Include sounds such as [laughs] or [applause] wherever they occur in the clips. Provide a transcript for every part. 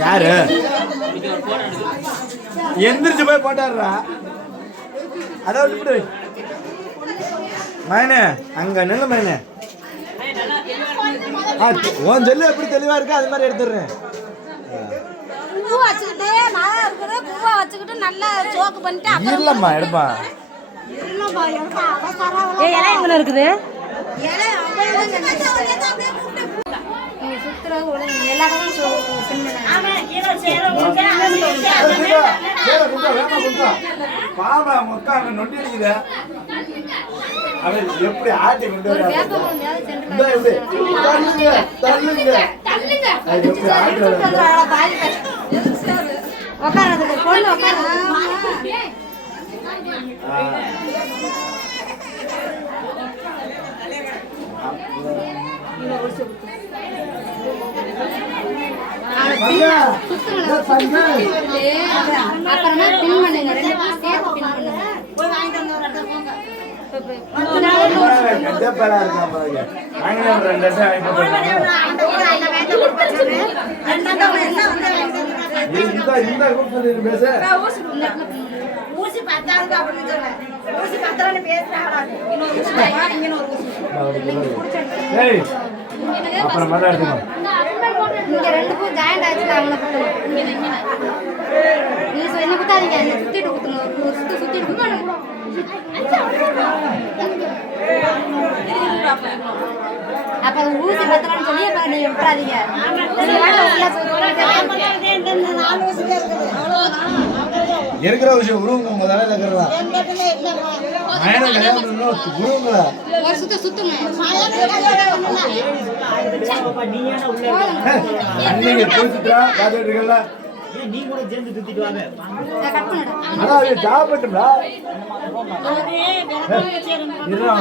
யாரு? எந்திரிச்சு போய் போட்டாடுறா அதான் விட்டுடு மயனே அங்க நில்லு மயனே உன் செல்லு எப்படி தெளிவா இருக்கு அது மாதிரி எடுத்துடுறேன். பூ வச்சுக்கிட்டு மழை இருக்குது. பூவை வச்சுக்கிட்டு நல்லா சோக்கு பண்ணிட்டு அப்புறம் இல்லம்மா எடுப்பா. ஏ இலை எங்கே இருக்குது? பாபா முக்கா அங்க நொண்டி அடிக்குத. அவன் எப்படி ஆட்டி கொண்டு எப்படி தள்ளுங்க. தள்ளுங்க எப்படி ஆட்டி உட்காரதுக்கு பொண்ணு உட்கார அப்புறமா பின் பண்ணுங்க. ரெண்டு பேரும் சேர்த்து பின் பண்ணுங்க. இருக்கான் பாருங்க. வாங்கினா ஒரு கூப்பிட்டு பேச. ஊசி பத்தாளுக்கு அப்படின்னு சொல்றேன் ஊசி பத்தாலும் பேசுறாங்களா? இன்னொரு ஊசி. இன்னொரு ஊசி. ஏய் அப்புறம் இங்க ரெண்டு பூ ஜாயிண்ட் ஆச்சுல அவங்கள குத்தணும். நீ என்ன குத்தாதீங்க என்ன சுத்திட்டு குத்துங்க ஒரு சுத்தி சுத்திட்டு குத்தணும் அப்ப ஊசி பத்தலன்னு சொல்லி அப்ப நீ விட்டுறாதீங்க. இருக்கிற விஷயம் உருவங்க உங்க தலையில இருக்கிறதா? எங்கிட்ட இல்லம்மா மயனம் கல்யாணம் பண்ணணும் உருவங்களா ஒரு சுத்த சுத்துங்க அன்னைக்கு பூச்சிட்டா பார்த்துட்டு இருக்கல கட் பண்ணிடு ஆனா அது சாப்பிட்டுடா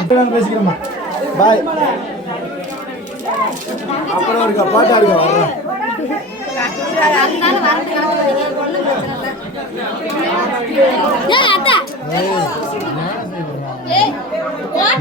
இருக்கலாம் பேசிக்கிறோமா பாய் அப்புறம் இருக்கா பாட்டா இருக்கா வர்றேன் அதனால வரது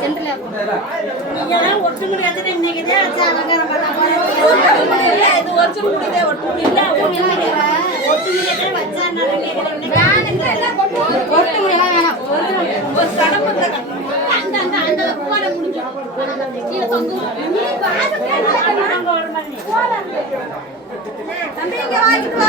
சென்டர்ல நீங்கெல்லாம் ஒட்டு முடியாது இன்னைக்கு தான் வச்சு அலங்காரம் பண்ண போறோம். இது ஒட்டு முடியுதே ஒட்டு முடியல ஒட்டு முடியாதே வச்சா என்ன கேக்குறீங்க ஒட்டு முடியலாம் வேணாம் ஒரு கடமை அந்த அந்த அந்த போட முடிஞ்சோம் கீழே தொங்கும் நீ பாத்துட்டு நாங்க ஒரு மணி தம்பி இங்க வாங்கிட்டு வா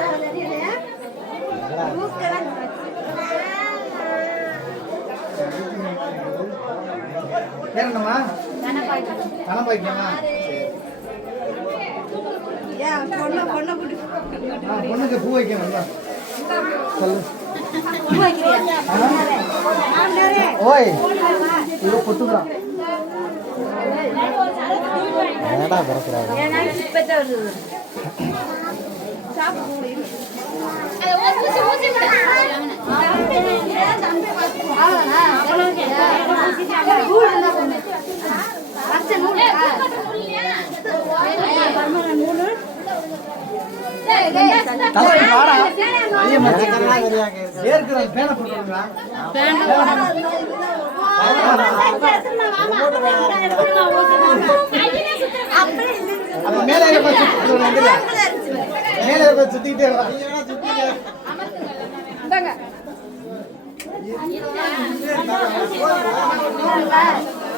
என்னம்மா? குடி பொண்ணுக்கு பூ வைக்கணும் சொல்லு. ஓய் ஏடா பச்சை நூல் நூல் மேல சுத்திக்கிட்டே இருக்காங்க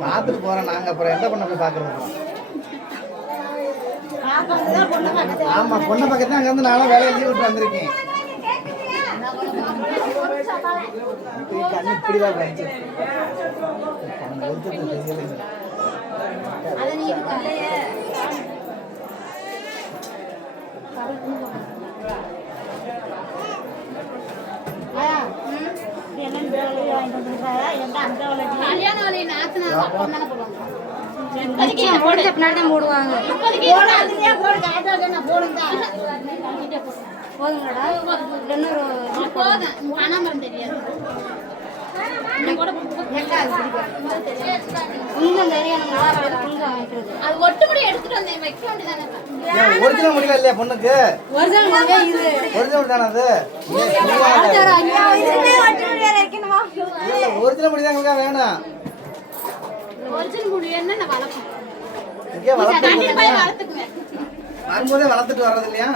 பார்த்துட்டு போறேன். நாங்க அப்புறம் எந்த பொண்ணை போய் பாக்குறது ஆமா பொண்ணை பக்கத்துல அங்க இருந்து நானும் வேலையை லீவ் விட்டு வந்திருக்கேன். கண்ணு இப்படிதான் வந்துச்சு தெரியல கல்யாண வேலையை நாத்துனா தான் பொண்ணான போடுவாங்க நிச்சயம் முடிஞ்ச பின்னாடி போடுவாங்க. போதுங்களாடா இன்னொரு போதும். பணம் தெரியாது. குங்கம் தெரியணுங்களா குங்கம் வைக்கிறது. அது ஒட்டு முடி எடுத்துட்டு வந்தேன். வைக்க வேண்டியதானே ஒரிஜினல் முடியல இல்லையா பொண்ணுக்கு? ஒரிஜினல் முடியா இது. ஒரிஜினல் தானே அது? ஒரிஜினல் முடி தான் வேணும். ஒரிஜினல் நான் இங்கே வளர்த்து போய் வளர்த்துக்குவேன் வரும்போதே வளர்த்துட்டு வர்றது இல்லையா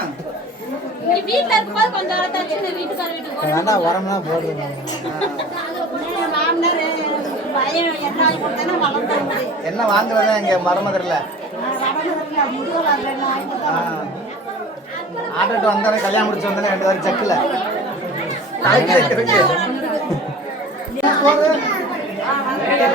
நீ வீட்ல இருக்கும்போது கொஞ்சம் வளர்த்தாச்சு இந்த வீட்டுக்கார வீட்டுக்கு வேண்டாம் உரம்லாம் போடுறது மாமனார் பயம் என்ன வாங்கி கொடுத்தேன்னா வளர்த்தேன் என்ன வாங்குறதா இங்க கொடுத்தா ஆட்டோட்டு வந்தானே கல்யாணம் முடிச்சு வந்தானே ரெண்டு பேரும் செக்கில். [laughs]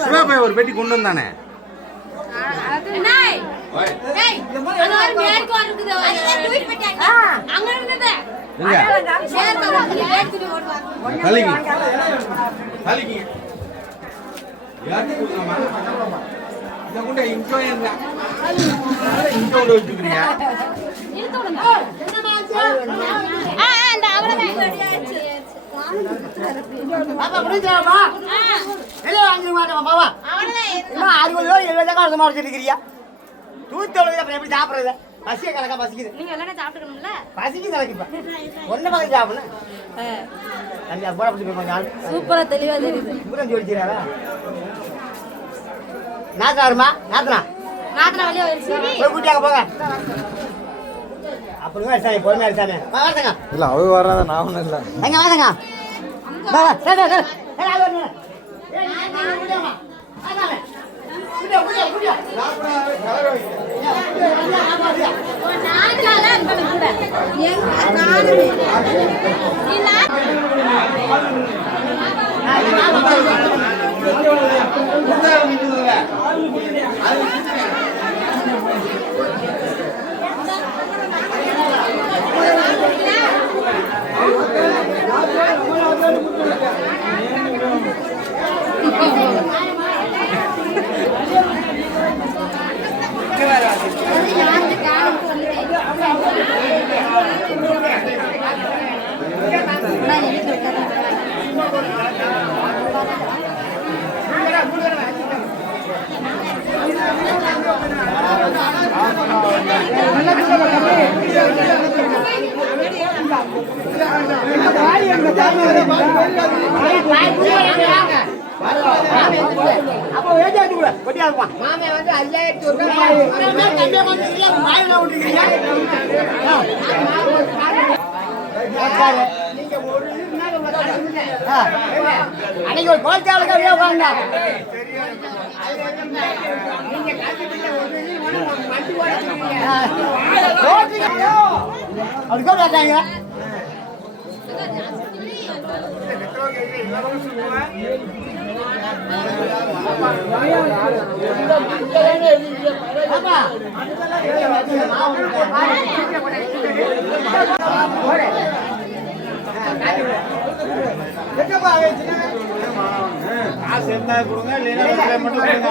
சிவாபாய் ஒரு பெட்டி கொண்டு வந்தானே? இங்கே கொண்டு வச்சுக்கிறீங்க? பாப்பா வெளியே அறுபது எழுபது ரூபா வருஷமா வச்சுருக்கிறியா அப்புறம் எப்படி சாப்பிட்றது பசிய கணக்கா பசிக்குது நீங்க எல்லாரும் சாப்பிட்டுக்கணும்ல பசிக்குது எனக்கு இப்போ ஒன்றை பக்கம் சாப்பிடணும் தனியாக போட பிடிச்சி போய் சூப்பரா தெளிவா தெரியுது பூரம் ஜோடிச்சிடாரா நாத்தனாருமா நாத்தனா நாத்தனா வெளியே போயிருச்சு போய் கூட்டியாங்க போங்க அப்புறமா அடிச்சாங்க பொறுமையாக அடிச்சாங்க வாங்க இல்லை அவ வராத நான் ஒன்றும் இல்லை எங்க வாங்க சரி சரி சரி அது வரணும் ஏய் நீ முடியாமா அதானே முடியா முடியா முடியா அப்போ இருப்பான் மாமே வந்து ஐயாயிரத்தி ஒரு அன்னைக்கு ஒரு அப்படியே அதுக்கு காசு இருந்தா கொடுங்க இல்லைன்னா மட்டும் கொடுங்க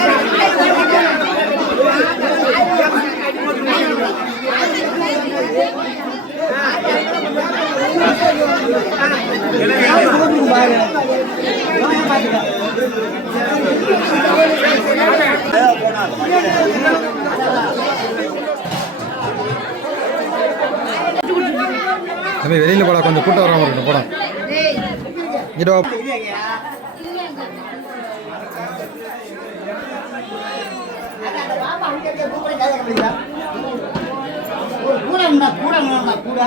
தம்பி வெளியில் போடா கொஞ்சம் கூட்டம் வராமல் இருக்கணும் போடா இங்கிட்ட கூட கூட கூட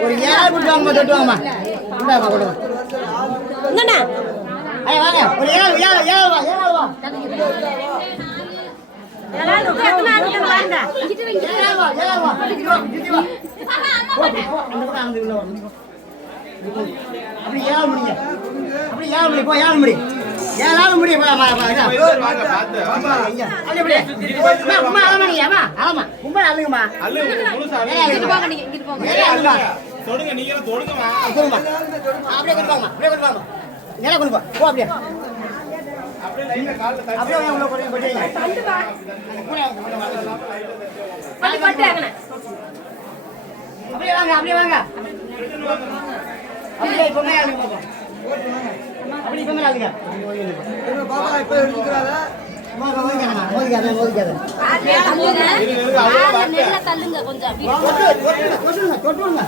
ஒரு ஏழு கொடுத்து வாங்கம்மா தொட்டு வாங்கம்மா. இந்தாம்மா கொடுங்க என்னண்ணா? ஐயா வாங்க. ஒரு ஏழு ஏழு ஏழு வா ஏழு வா. எல்லாரும் கேட்கணும் அதுக்கு வாங்க ஏழு வா ஏழு வா அப்படி ஏழு மணிங்க அப்படி ஏழு மணி போ ஏழு மணி ஏழாவது அழுகுமா. தொடுங்க நீங்களும் தொடுங்கம்மா. அப்படியே கொண்டு வாங்கம்மா, அப்படியே கொண்டு வாங்கம்மா. நேரா கொண்டு போ. போ அப்படியே. அப்படியே போய் வாங்க. அப்படியே வாங்க. அப்படியே இப்ப மேல அழுங்க பாப்பா அப்படி இப்ப மேல அழுங்க பாப்பா இப்ப தொட்டுடுங்க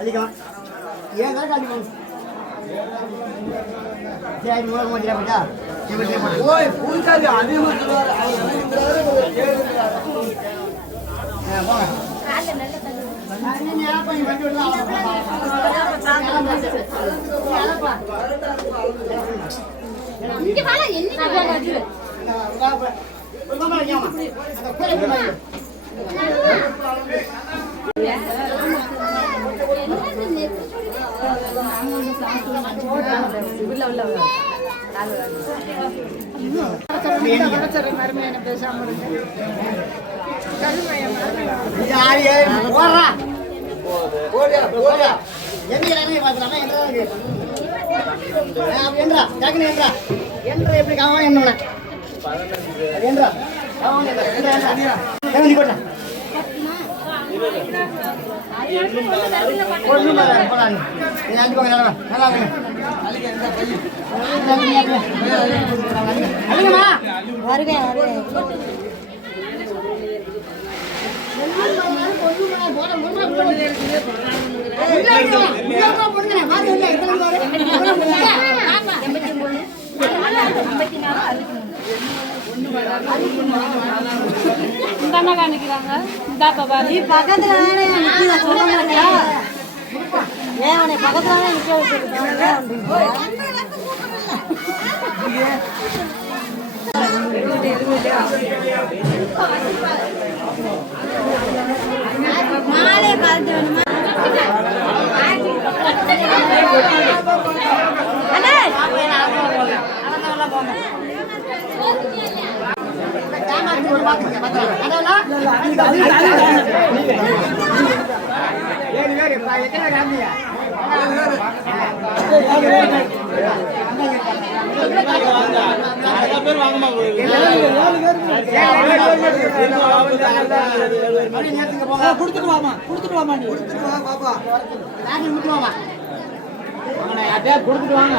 அதிகம் ஏன் கணக்கு அதிகம் சரி மூணு மூணு ஓய் பூஞ்சாதி அதிகமாக போங்க என்ன ஒரு மாமா வைக்காம அந்த கோயில் போய் யாரு போடுறா போடியா போடியா எங்க இறங்கி பார்க்கலாமா எங்க இருக்கு அப்படி என்றா டக்குனு என்றா என்ற எப்படி காவா என்ன என்றா காவா என்றா என்றா என்றா எங்க நீ போட்டா ஒண்ணு இல்ல நீ பக்கத்துல நிக்கிற சொல்ல மாட்டியா ஏன் உன்னை பக்கத்துல நிக்க மாலை பார்த்து வேணுமா கொடுத்துட்டு வாமா கொடுத்துட்டு வாமா நீ கொடுத்துட்டு வா பாப்பா நாங்கள் விட்டு வாமா கொடுத்துட்டு வாங்க.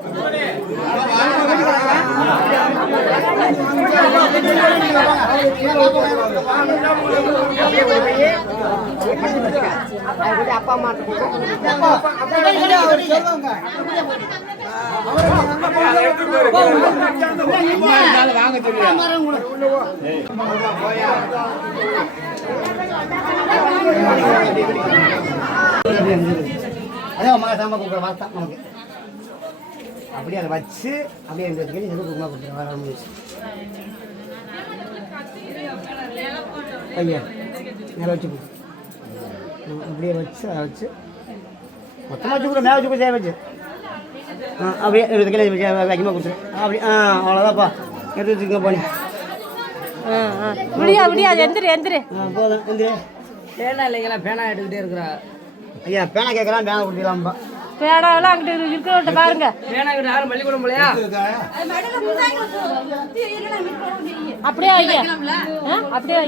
அப்பா அம்மா வாங்க அதான் மகா சாம்பா கொடுக்குற வார்த்தை நமக்கு அப்படியே அதை வச்சு அப்படியே இந்த கேள்வி எதுக்கு குங்குமா கொடுத்துரு வர முடியும் ஐயா மேலே வச்சு அப்படியே வச்சு அதை வச்சு. மொத்தமாக வச்சு கூட மேலே வச்சு கூட சேவை வச்சு. ஆ அப்படியே இருபது கிலோ வைக்கமாக கொடுத்துரு. அப்படி ஆ அவ்வளோதான்ப்பா எடுத்து வச்சுக்கோங்க போனி. விடியா விடியா எந்திரி எந்திரி. ஆ போதும் எந்திரி. பேனா இல்லைங்களா? பேனா எடுத்துக்கிட்டே இருக்கிறா ஐயா பேனா கேட்குறான் பேனா கொடுத்துக்கலாம்ப்பா. பேடாவெல்லாம் அங்கிட்டு இருக்கிறவட்ட பாருங்க. அப்படியே ஆ, அப்படியே.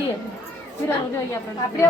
அப்படியே